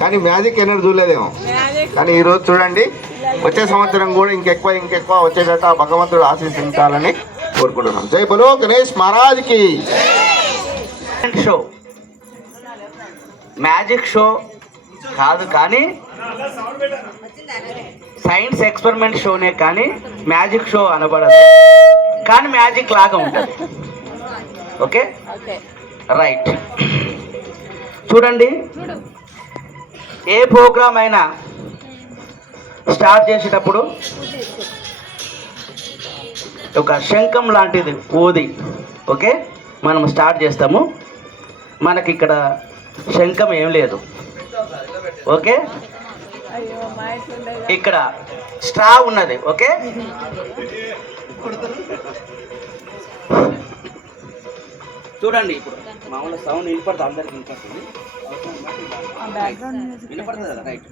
కానీ మ్యాజిక్ ఎన్నడూ చూడలేదేమో. కానీ ఈరోజు చూడండి వచ్చే సంవత్సరం కూడా ఇంకెక్కువ ఇంకెక్కువ వచ్చేటట్టు భగవంతుడు ఆశీర్వదించాలని కోరుకుంటున్నాం. జై బలో గణేష్ మహారాజ్కి. షో మ్యాజిక్ షో కాదు కానీ సైన్స్ ఎక్స్పెరిమెంట్ షోనే కానీ మ్యాజిక్ షో అనబడదు. కానీ మ్యాజిక్ లాగా ఉంటుంది. ఓకే ఓకే రైట్ చూడండి. ఏ ప్రోగ్రామ్ అయినా స్టార్ట్ చేసేటప్పుడు ఒక శంఖం లాంటిది ఊది. ఓకే? మనం స్టార్ట్ చేస్తాము. మనకి ఇక్కడ శంఖం ఏం లేదు. ఓకే? ఇక్కడ స్ట్రా ఉన్నది. ఓకే? చూడండి ఇప్పుడు. మామూలు సౌండ్ వినపడుతుంది అందరికి. వినపడుతుంది వినపడుతుంది? కదా రైట్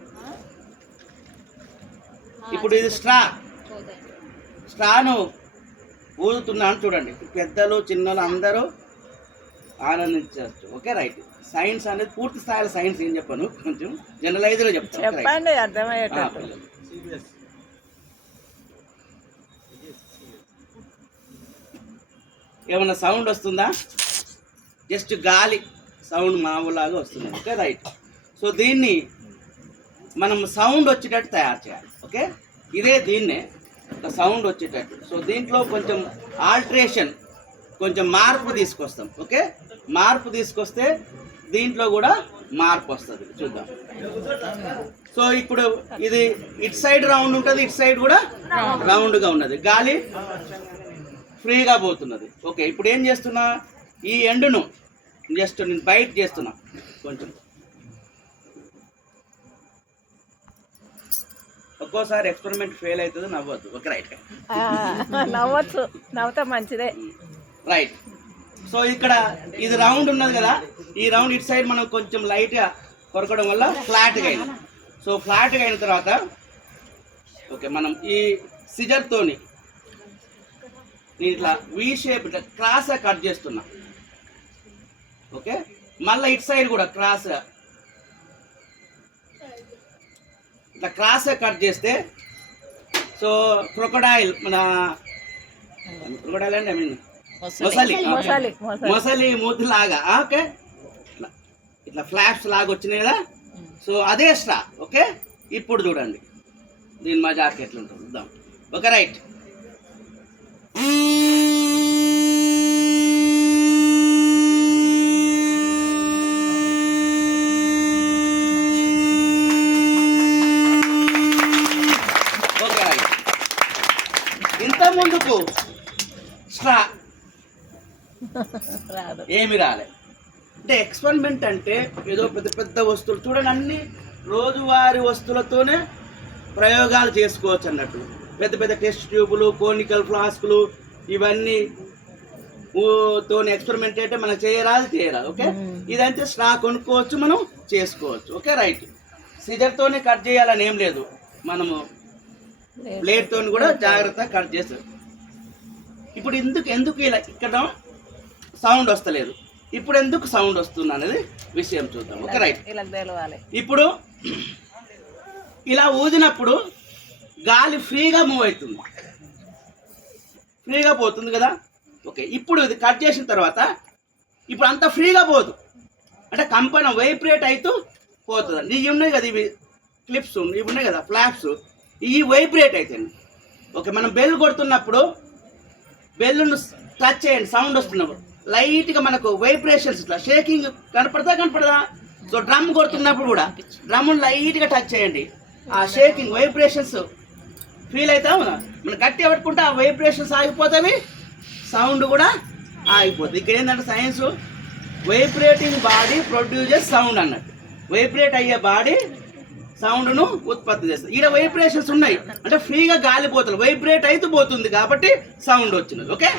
ఇప్పుడు ఇది స్ట్రా. స్ట్రాను ఊదుతున్నాను చూడండి. పెద్దలు చిన్నలు అందరూ ఆనందించవచ్చు. Okay right. సైన్స్ అనేది పూర్తి స్థాయిలో సైన్స్ ఏం చెప్పాను. కొంచెం జనరలైజ్లో చెప్తాను. అర్థమయ్యేటట్టు. ఏమన్నా సౌండ్ వస్తుందా? జస్ట్ గాలి. సౌండ్ మామూలాగా వస్తుంది. Okay right. సో దీన్ని మనం సౌండ్ వచ్చేటట్టు తయారు చేయాలి. ఓకే? ఇదే దీన్నే ఒక సౌండ్ వచ్చేటట్టు. సో దీంట్లో కొంచెం ఆల్ట్రేషన్ కొంచెం మార్పు తీసుకొస్తాం. ఓకే? మార్పు తీసుకొస్తే దీంట్లో కూడా మార్పు వస్తుంది. చూద్దాం. సో ఇప్పుడు ఇది ఇటు సైడ్ రౌండ్ ఉంటుంది ఇటు సైడ్ కూడా రౌండ్గా ఉన్నది. గాలి ఫ్రీగా పోతున్నది. ఓకే ఇప్పుడు ఏం చేస్తున్నా? ఈ ఎండును జస్ట్ నేను బయట చేస్తున్నా. కొంచెం. ఒక్కోసారి ఎక్స్పెరిమెంట్ ఫెయిల్ అవుతుంది నవ్వద్దు. Okay right. నవ్వచ్చు. నవ్వుతా మంచిదే. రైట్. సో ఇక్కడ ఇది రౌండ్ ఉన్నది కదా ఈ రౌండ్ ఇటు సైడ్ మనం కొంచెం లైట్గా కొరకడం వల్ల ఫ్లాట్గా అయింది. సో ఫ్లాట్గా అయిన తర్వాత ఓకే మనం ఈ సిజర్తోని నేను ఇట్లా వి షేప్ ఇట్లా క్రాస్గా కట్ చేస్తున్నా. ఓకే? మళ్ళీ ఇటు సైడ్ కూడా క్రాస్గా ఇట్లా క్రాస్గా కట్ చేస్తే సో క్రొకడాయిల్ మన క్రొకడాయిల్ అంటే ఐ మీన్ మొసలి. మొసలి. మొసలి. మూతిలాగా. ఓకే? ఇట్లా ఇట్లా ఫ్లాప్స్ లాగా వచ్చినాయి కదా? సో అదే స్ట్రా. ఓకే? ఇప్పుడు చూడండి. దీని మజాక్ ఎట్లుంటుంది చూద్దాం. ఓకే రైట్ ఓకే రైట్ ఇంత ముందుకు స్ట్రా రాదు. ఏమి రాలే. అంటే ఎక్స్పెరిమెంట్ అంటే ఏదో పెద్ద పెద్ద వస్తువులు చూడండి అన్ని రోజువారీ వస్తువులతోనే ప్రయోగాలు చేసుకోవచ్చు అన్నట్టు. పెద్ద పెద్ద టెస్ట్ ట్యూబులు కోనికల్ ఫ్లాస్కులు ఇవన్నీ తోని ఎక్స్పెరిమెంట్ అంటే మనం చేయరాదు చేయరాదు ఓకే? ఇదంటే స్టా కొనుక్కోవచ్చు మనం చేసుకోవచ్చు ఓకే? రైట్. సిజర్తోనే కట్ చేయాలని ఏం లేదు. మనము ప్లేట్తో కూడా జాగ్రత్తగా కట్ చేస్తాం ఇప్పుడు ఎందుకు ఎందుకు ఇలా ఇక్కడ సౌండ్ వస్తలేదు? ఇప్పుడు ఎందుకు సౌండ్ వస్తుంది అనేది విషయం చూద్దాం. Okay right. ఇప్పుడు ఇలా ఊదినప్పుడు గాలి ఫ్రీగా మూవ్ అవుతుంది. ఫ్రీగా పోతుంది కదా? ఓకే ఇప్పుడు ఇది కట్ చేసిన తర్వాత ఇప్పుడు అంత ఫ్రీగా పోదు. అంటే కంపనం వైబ్రేట్ అవుతూ పోతుంది. ఇవి ఉన్నాయి కదా ఇవి క్లిప్స్ ఇవి ఉన్నాయి కదా ఫ్లాప్స్. ఇవి వైబ్రేట్ అవుతాయి ఓకే మనం బెల్ కొడుతున్నప్పుడు బెల్లును టచ్ చేయండి సౌండ్ వస్తున్నప్పుడు. లైట్గా మనకు వైబ్రేషన్స్ ఇట్లా షేకింగ్ కనపడదా కనపడదా? సో డ్రమ్ కొడుతున్నప్పుడు కూడా డ్రమ్ లైట్గా టచ్ చేయండి. ఆ షేకింగ్ వైబ్రేషన్స్ ఫీల్ అవుతా మనం గట్టి పట్టుకుంటే ఆ వైబ్రేషన్స్ ఆగిపోతాయి సౌండ్ కూడా ఆగిపోతుంది ఇక్కడ ఏంటంటే science vibrating body produces sound అన్నట్టు. వైబ్రేట్ అయ్యే బాడీ సౌండ్ను ఉత్పత్తి చేస్తుంది. ఈడ వైబ్రేషన్స్ ఉన్నాయి. అంటే ఫ్రీగా గాలి పోతుంది. వైబ్రేట్ అయితే పోతుంది కాబట్టి సౌండ్ వచ్చినది. ఓకే?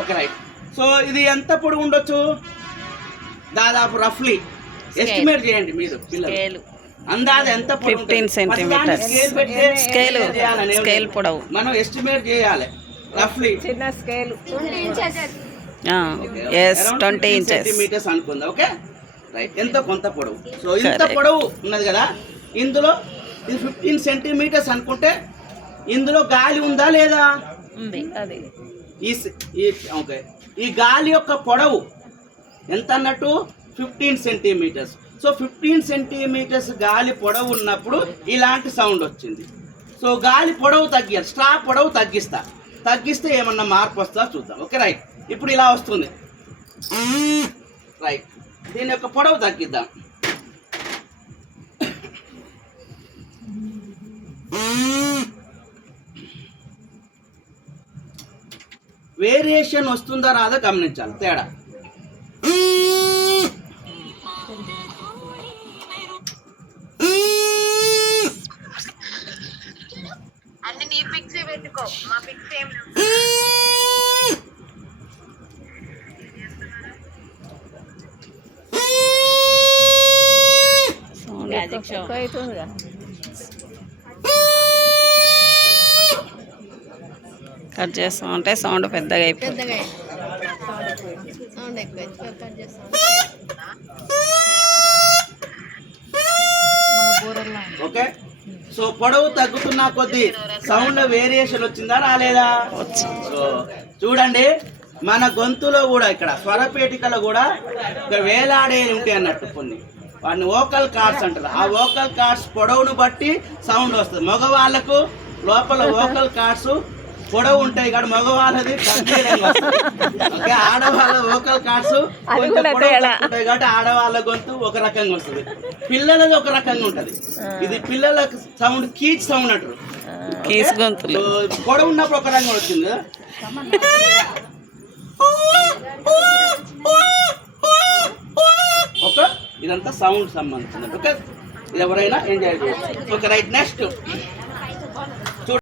ఓకే రైట్ సో ఇది ఎంత పొడుగు ఉండొచ్చు? దాదాపు రఫ్లీ ఎస్టిమేట్ చేయండి మీరు పిల్లలు. స్కేలు అందాజ ఎంత పొడవు ఉంటుంది? 15 centimeters. ఫస్ట్ దాన్ని scale. పెడితే స్కేల్. పొడవు. మనం ఎస్టిమేట్ చేయాలి. రఫ్లీ చిన్న స్కేలు ఎస్ ట్వంటీ ఇంచెస్ సెంటీమీటర్స్ అనుకుందా ఓకే రైట్ ఎంతో కొంత పొడవు? సో ఇంత. పొడవు ఉన్నది కదా ఇందులో ఇది ఫిఫ్టీన్ సెంటీమీటర్స్ అనుకుంటే ఇందులో గాలి ఉందా లేదా? ఈ ఓకే ఈ గాలి యొక్క పొడవు ఎంత అన్నట్టు? Fifteen centimetres so fifteen centimetres గాలి పొడవు ఉన్నప్పుడు ఇలాంటి సౌండ్ వచ్చింది. సో గాలి పొడవు తగ్గాలి స్ట్రా పొడవు తగ్గిస్తా. తగ్గిస్తే ఏమన్నా మార్పు వస్తుందా చూద్దాం ఓకే రైట్ ఇప్పుడు ఇలా వస్తుంది. రైట్ దీని యొక్క పొడవు తగ్గిద్దాం. వేరియేషన్ వస్తుందా రాదా గమనించాలి. తేడా. మ్యాజిక్ షో కట్ చేస్తూ ఉంటే సౌండ్ పెద్దగా అయిపోతుంది పెద్దగా సౌండ్ ఎక్కువ కట్ చేస్తాం. ఓకే? సో పొడవు తగ్గుతున్న కొద్దీ సౌండ్ వేరియేషన్ వచ్చిందా రాలేదా? సో చూడండి మన గొంతులో కూడా ఇక్కడ స్వరపేటికలో కూడా వేలాడే ఉంటాయి అన్నట్టు కొన్ని. వాటిని ఓకల్ కార్డ్స్ అంటారు. ఆ ఓకల్ కార్డ్స్ పొడవును బట్టి సౌండ్ వస్తుంది. మగవాళ్ళకు లోపల ఓకల్ కార్డ్స్ పొడవు ఉంటాయి కాబట్టి మగవాళ్ళది గంభీరంగా వస్తుంది. ఓకే? ఆడవాళ్ళ ఓకల్ కార్డ్స్ కొంచెం ఉంటాయి కాబట్టి ఆడవాళ్ళ గొంతు ఒక రకంగా వస్తుంది. పిల్లలది ఒక రకంగా ఉంటది. ఇది పిల్లల సౌండ్ కీచ్ సౌండ్ అంటారు. కీస్ గొంతులు. పొడవు ఉన్నప్పుడు ఒక రంగు వచ్చింది. కదా? ఇదంతా సౌండ్ సంబంధించింది ఓకే ఎవరైనా ఎంజాయ్ చేయొచ్చు. Okay right next